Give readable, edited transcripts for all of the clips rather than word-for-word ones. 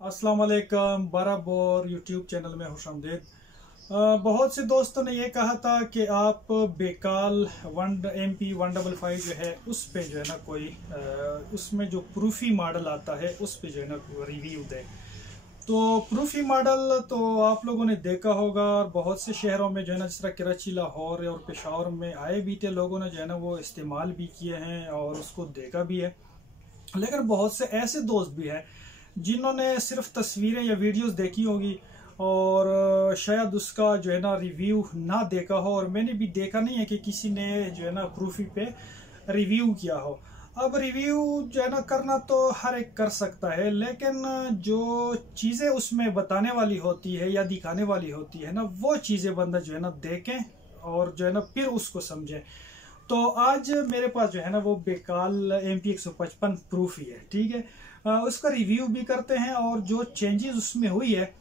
अस्सलाम वालेकुम, बराबर यूट्यूब चैनल में खुशामदीद। बहुत से दोस्तों ने ये कहा था कि आप बेकाल MP 155 जो है उस पे जो है ना कोई उसमें जो प्रूफी मॉडल आता है उस पे जो है ना रिव्यू दे। तो प्रूफी मॉडल तो आप लोगों ने देखा होगा और बहुत से शहरों में जो है ना जिस तरह कराची, लाहौर और पेशावर में आए भी थे लोगों ने जो है ना वो इस्तेमाल भी किए हैं और उसको देखा भी है। लेकिन बहुत से ऐसे दोस्त भी हैं जिन्होंने सिर्फ तस्वीरें या वीडियोस देखी होगी और शायद उसका जो है ना रिव्यू ना देखा हो, और मैंने भी देखा नहीं है कि किसी ने जो है ना प्रूफी पे रिव्यू किया हो। अब रिव्यू जो है ना करना तो हर एक कर सकता है, लेकिन जो चीज़ें उसमें बताने वाली होती है या दिखाने वाली होती है ना, वो चीज़ें बंदा जो है ना देखें और जो है ना फिर उसको समझे। तो आज मेरे पास जो है ना वो बेकाल MP 155 प्रूफ ही है, ठीक है। उसका रिव्यू भी करते हैं और जो चेंजेस उसमें हुई है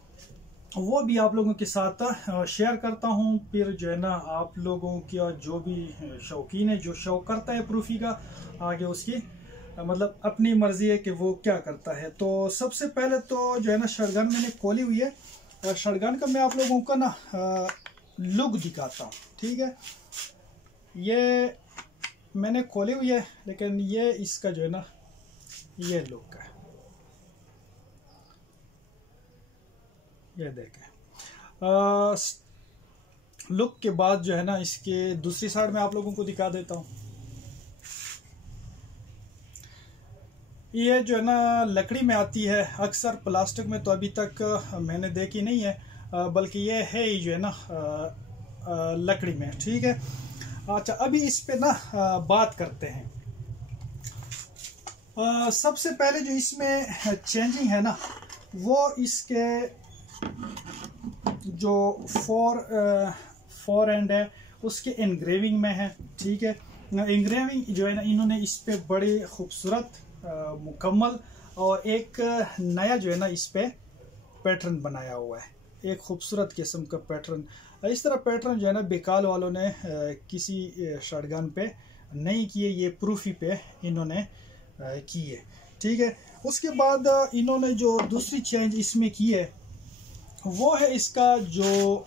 वो भी आप लोगों के साथ शेयर करता हूं। फिर जो है ना आप लोगों की जो भी शौकीन है, जो शौक करता है प्रूफी का, आगे उसकी मतलब अपनी मर्जी है कि वो क्या करता है। तो सबसे पहले तो जो है ना शटगन मैंने खोली हुई है और शटगन का मैं आप लोगों का ना लुक दिखाता हूँ, ठीक है। ये मैंने खोली हुई है, लेकिन ये इसका जो है ना ये लुक है, ये देखें। लुक के बाद जो है ना इसके दूसरी साइड में आप लोगों को दिखा देता हूँ। ये जो है ना लकड़ी में आती है, अक्सर प्लास्टिक में तो अभी तक मैंने देखी नहीं है, बल्कि ये है ही जो है ना लकड़ी में, ठीक है। अच्छा, अभी इस पे ना बात करते हैं। सबसे पहले जो इसमें चेंजिंग है ना वो इसके जो फोर एंड है उसके एनग्रेविंग में है, ठीक है। एनग्रेविंग जो है ना इन्होंने इस पे बड़ी खूबसूरत मुकम्मल और एक नया जो है ना इस पे पैटर्न बनाया हुआ है, एक खूबसूरत किस्म का पैटर्न। इस तरह पैटर्न जो है ना बेकाल वालों ने किसी शटगन पे नहीं किए, ये प्रूफी पे इन्होंने किए, ठीक है। उसके बाद इन्होंने जो दूसरी चेंज इसमें की है वो है इसका जो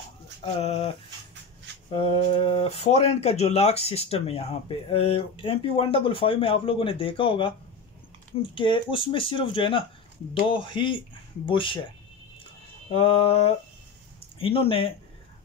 फोर एंड का जो लॉक सिस्टम है। यहाँ पे MP 155 में आप लोगों ने देखा होगा कि उसमें सिर्फ जो है ना दो ही बुश है। इन्होंने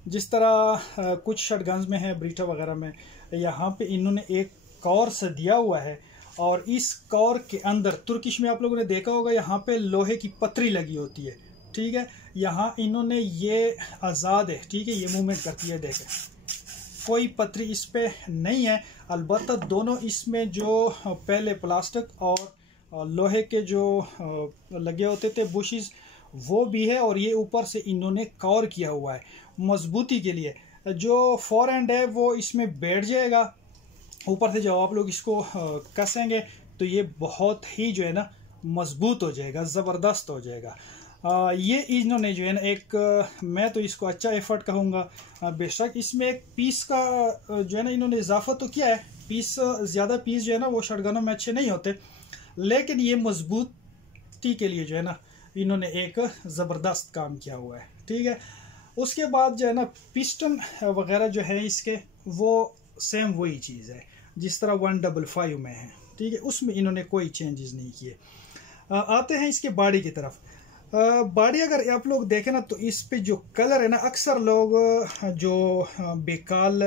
जिस तरह कुछ शटगन्स में है, ब्रीटा वगैरह में, यहाँ पे इन्होंने एक कॉर से दिया हुआ है और इस कॉर के अंदर तुर्किश में आप लोगों ने देखा होगा यहाँ पे लोहे की पतरी लगी होती है, ठीक है। यहाँ इन्होंने ये आज़ाद है, ठीक है, ये मूवमेंट करती है, देखें कोई पतरी इस पे नहीं है। अलबत्ता दोनों इसमें जो पहले प्लास्टिक और लोहे के जो लगे होते थे बुशेस वो भी है, और ये ऊपर से इन्होंने कवर किया हुआ है मजबूती के लिए। जो फोर एंड है वो इसमें बैठ जाएगा ऊपर से, जब आप लोग इसको कसेंगे तो ये बहुत ही जो है ना मजबूत हो जाएगा, ज़बरदस्त हो जाएगा। ये इन्होंने जो है ना एक मैं तो इसको अच्छा एफर्ट कहूँगा। बेशक इसमें एक पीस का जो है ना इन्होंने इजाफा तो किया है, पीस ज़्यादा पीस जो है ना वो शटगनों में अच्छे नहीं होते, लेकिन ये मजबूती के लिए जो है ना इन्होंने एक ज़बरदस्त काम किया हुआ है, ठीक है। उसके बाद जो है ना पिस्टन वगैरह जो है इसके वो सेम वही चीज़ है जिस तरह 155 में है, ठीक है। उसमें इन्होंने कोई चेंजेस नहीं किए। आते हैं इसके बॉडी की तरफ। बॉडी अगर आप लोग देखें ना तो इस पे जो कलर है ना, अक्सर लोग जो बेकाल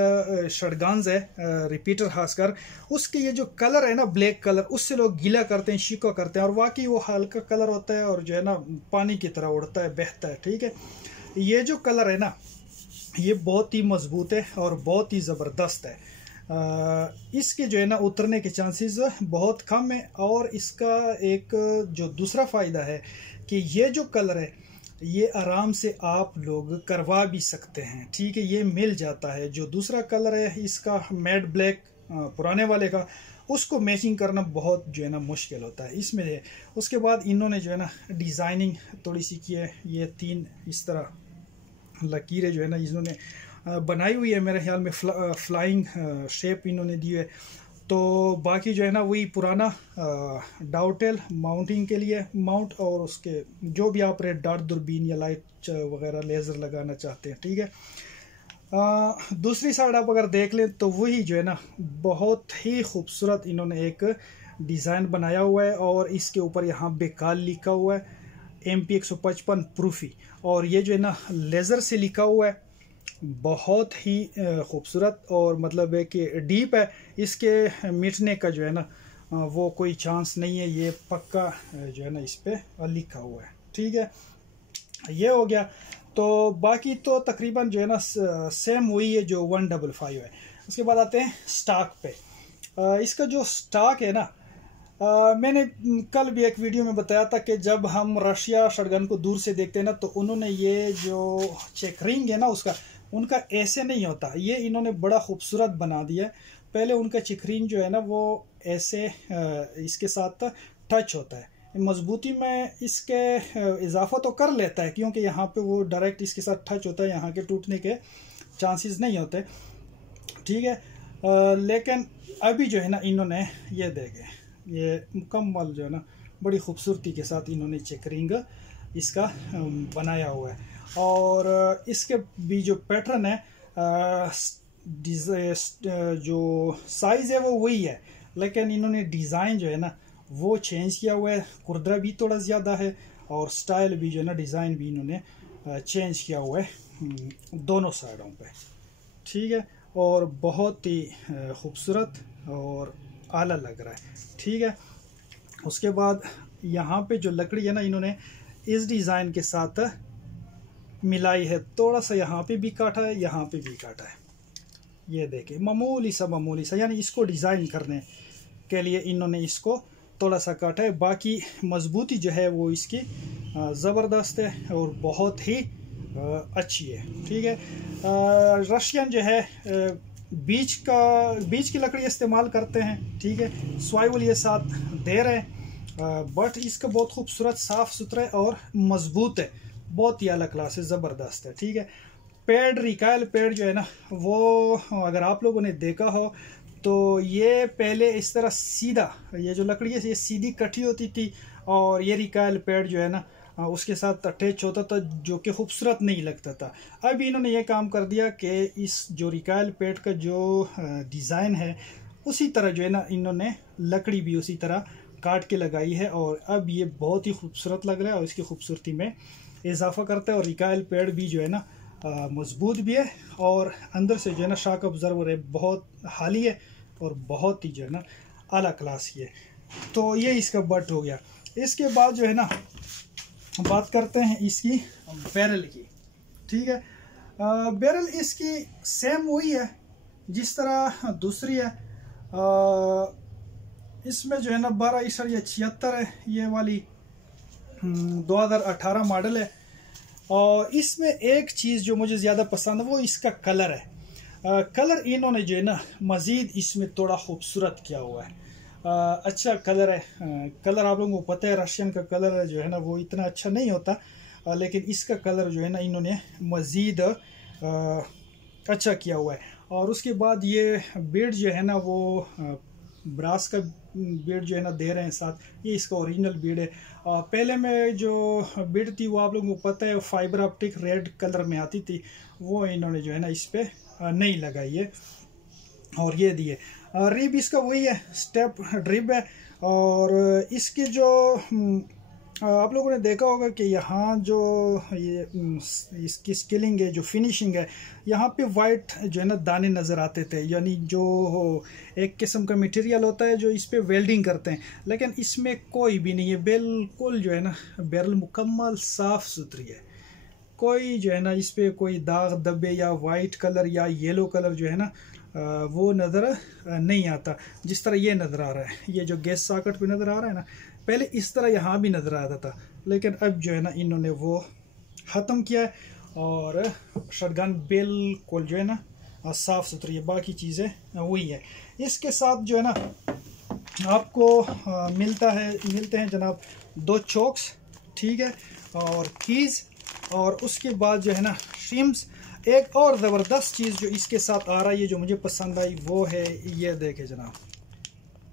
शटगन्स है रिपीटर खासकर, उसके ये जो कलर है ना ब्लैक कलर, उससे लोग गीला करते हैं, शिकवा करते हैं, और वाकई वो हल्का कलर होता है और जो है ना पानी की तरह उड़ता है, बहता है, ठीक है। ये जो कलर है ना ये बहुत ही मजबूत है और बहुत ही ज़बरदस्त है। इसके जो है ना उतरने के चांसेस बहुत कम है। और इसका एक जो दूसरा फ़ायदा है कि ये जो कलर है ये आराम से आप लोग करवा भी सकते हैं, ठीक है, ये मिल जाता है। जो दूसरा कलर है इसका मैट ब्लैक पुराने वाले का, उसको मैचिंग करना बहुत जो है ना मुश्किल होता है इसमें है। उसके बाद इन्होंने जो है ना डिज़ाइनिंग थोड़ी सी की है, ये तीन इस तरह लकीरें जो है ना इन्होंने बनाई हुई है, मेरे ख्याल में फ्लाइंग शेप इन्होंने दी है। तो बाकी जो है ना वही पुराना डाउटेल माउंटिंग के लिए माउंट, और उसके जो भी आप रेड डॉट दूरबीन या लाइट वगैरह लेज़र लगाना चाहते हैं, ठीक है। दूसरी साइड आप अगर देख लें तो वही जो है ना बहुत ही खूबसूरत इन्होंने एक डिज़ाइन बनाया हुआ है, और इसके ऊपर यहाँ बेकाल लिखा हुआ है MP 155 प्रूफी, और ये जो है ना लेज़र से लिखा हुआ है, बहुत ही खूबसूरत, और मतलब है कि डीप है, इसके मिटने का जो है ना वो कोई चांस नहीं है, ये पक्का जो है ना इस पर लिखा हुआ है, ठीक है। ये हो गया। तो बाकी तो तकरीबन जो है ना सेम वही है जो 155 है। उसके बाद आते हैं स्टॉक पे। इसका जो स्टॉक है ना, मैंने कल भी एक वीडियो में बताया था कि जब हम रशिया शटगन को दूर से देखते हैं ना, तो उन्होंने ये जो चेकरिंग है ना उनका ऐसे नहीं होता, ये इन्होंने बड़ा खूबसूरत बना दिया है। पहले उनका चेकरिंग जो है ना वो ऐसे इसके साथ टच होता है, मजबूती में इसके इजाफा तो कर लेता है, क्योंकि यहाँ पे वो डायरेक्ट इसके साथ टच होता है, यहाँ के टूटने के चांसेस नहीं होते, ठीक है। लेकिन अभी जो है ना इन्होंने ये देखे, ये मुकम्मल जो है ना बड़ी खूबसूरती के साथ इन्होंने चेकरिंग इसका बनाया हुआ है, और इसके भी जो पैटर्न है जो साइज़ है वो वही है, लेकिन इन्होंने डिज़ाइन जो है ना वो चेंज किया हुआ है, कुर्दरा भी थोड़ा ज़्यादा है, और स्टाइल भी जो है ना डिज़ाइन भी इन्होंने चेंज किया हुआ है दोनों साइडों पे, ठीक है। और बहुत ही खूबसूरत और आला लग रहा है, ठीक है। उसके बाद यहाँ पे जो लकड़ी है ना इन्होंने इस डिज़ाइन के साथ मिलाई है, थोड़ा सा यहाँ पे भी काटा है, यहाँ पे भी काटा है, ये देखिए मामूली सा, यानी इसको डिज़ाइन करने के लिए इन्होंने इसको थोड़ा सा काटा है। बाकी मजबूती जो है वो इसकी ज़बरदस्त है और बहुत ही अच्छी है, ठीक है। रशियन जो है बीच की लकड़ी इस्तेमाल करते हैं, ठीक है। स्वाइवल ये साथ दे रहे हैं, बट इसका बहुत खूबसूरत साफ़ सुथरा है और मजबूत है, बहुत ही अलग क्लास है, ज़बरदस्त है, ठीक है। पेड़ रिकाइल पेड़ जो है ना वो अगर आप लोगों ने देखा हो तो ये पहले इस तरह सीधा, ये जो लकड़ी है ये सीधी कटी होती थी, और ये रिकाइल पेड़ जो है ना उसके साथ अटैच होता था, जो कि खूबसूरत नहीं लगता था। अब इन्होंने ये काम कर दिया कि इस जो रिकाइल पेड़ का जो डिज़ाइन है उसी तरह जो है ना इन्होंने लकड़ी भी उसी तरह काट के लगाई है, और अब ये बहुत ही खूबसूरत लग रहा है और इसकी खूबसूरती में इजाफा करता है। और रिकाइल पेड़ भी जो है ना मजबूत भी है, और अंदर से जो है ना शॉक ऑब्जर्वर है, बहुत हाली है और बहुत ही जो है ना आला क्लास ही है। तो ये इसका बट हो गया। इसके बाद जो है ना बात करते हैं इसकी बैरल की, ठीक है। बैरल इसकी सेम वही है जिस तरह दूसरी है। इसमें जो है ना 12/76 है, ये वाली 2018 मॉडल है। और इसमें एक चीज़ जो मुझे ज़्यादा पसंद है वो इसका कलर है। कलर इन्होंने जो है ना मज़ीद इसमें थोड़ा खूबसूरत किया हुआ है, अच्छा कलर है। कलर आप लोगों को पता है रशियन का कलर जो है ना वो इतना अच्छा नहीं होता, लेकिन इसका कलर जो है ना इन्होंने मज़ीद अच्छा किया हुआ है। और उसके बाद ये बीड जो है ना वो ब्रास का बीड जो है ना दे रहे हैं साथ, ये इसका ओरिजिनल बीड है। पहले में जो बीड थी वो आप लोगों को पता है फाइबर ऑप्टिक रेड कलर में आती थी, वो इन्होंने जो है ना इस पर नहीं लगाई है और ये दिए। रिब इसका वही है, स्टेप ड्रिब है। और इसकी जो आप लोगों ने देखा होगा कि यहाँ जो ये इसकी स्किलिंग है, जो फिनिशिंग है, यहाँ पे वाइट जो है ना दाने नज़र आते थे, यानी जो एक किस्म का मटेरियल होता है जो इस पे वेल्डिंग करते हैं, लेकिन इसमें कोई भी नहीं है, बिल्कुल जो है ना बैरल मुकम्मल साफ़ सुथरी है, कोई जो है ना इस पर कोई दाग धब्बे या वाइट कलर या येलो कलर जो है ना वो नज़र नहीं आता, जिस तरह ये नज़र आ रहा है। ये जो गैस सॉकेट पे नज़र आ रहा है ना, पहले इस तरह यहाँ भी नज़र आता था, लेकिन अब जो है ना इन्होंने वो ख़त्म किया है और शटगन बिल्कुल जो है ना साफ़ सुथरी है, बाकी चीज़ें वही है। इसके साथ जो है ना आपको मिलते हैं जनाब 2 चोक्स, ठीक है, और कीज़, और उसके बाद जो है ना शिम्स। एक और ज़बरदस्त चीज़ जो इसके साथ आ रहा है, ये जो मुझे पसंद आई वो है, ये देखे जनाब,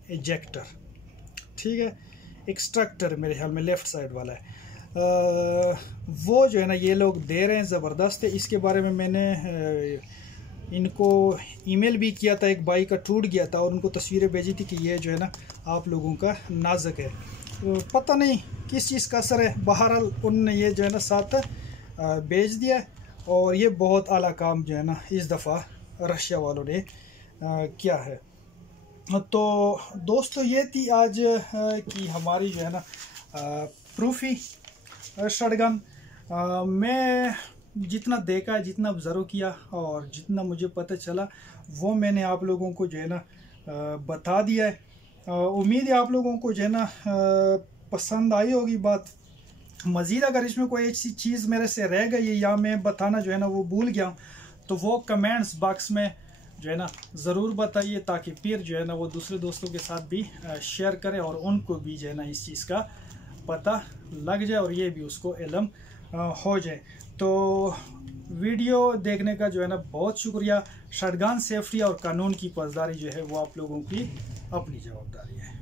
एजेक्टर, ठीक है, एक्सट्रैक्टर मेरे ख्याल में लेफ़्ट साइड वाला है, वो जो है ना ये लोग दे रहे हैं, ज़बरदस्त है। इसके बारे में मैंने इनको ईमेल भी किया था, एक बाई का टूट गया था और उनको तस्वीरें भेजी थी कि ये जो है ना आप लोगों का नाजुक है, पता नहीं किस चीज़ का असर है। बहरहाल उनने ये जो है ना साथ भेज दिया और ये बहुत आला काम जो है ना इस दफ़ा रशिया वालों ने किया है। तो दोस्तों ये थी आज कि हमारी जो है ना प्रूफी शटगन। मैं जितना देखा, जितना ऑब्ज़र्व किया और जितना मुझे पता चला वो मैंने आप लोगों को जो है ना बता दिया है। उम्मीद है आप लोगों को जो है ना पसंद आई होगी बात। मज़ीद अगर इसमें कोई ऐसी चीज़ मेरे से रह गई या मैं बताना जो है ना वो भूल गया हूँ तो वो कमेंट्स बॉक्स में जो है ना ज़रूर बताइए, ताकि फिर जो है ना वो दूसरे दोस्तों के साथ भी शेयर करें और उनको भी जो है ना इस चीज़ का पता लग जाए और ये भी उसको इल्म हो जाए। तो वीडियो देखने का जो है ना बहुत शुक्रिया। शटगन सेफ्टी और कानून की पासदारी जो है वो आप लोगों की अपनी जवाबदारी है।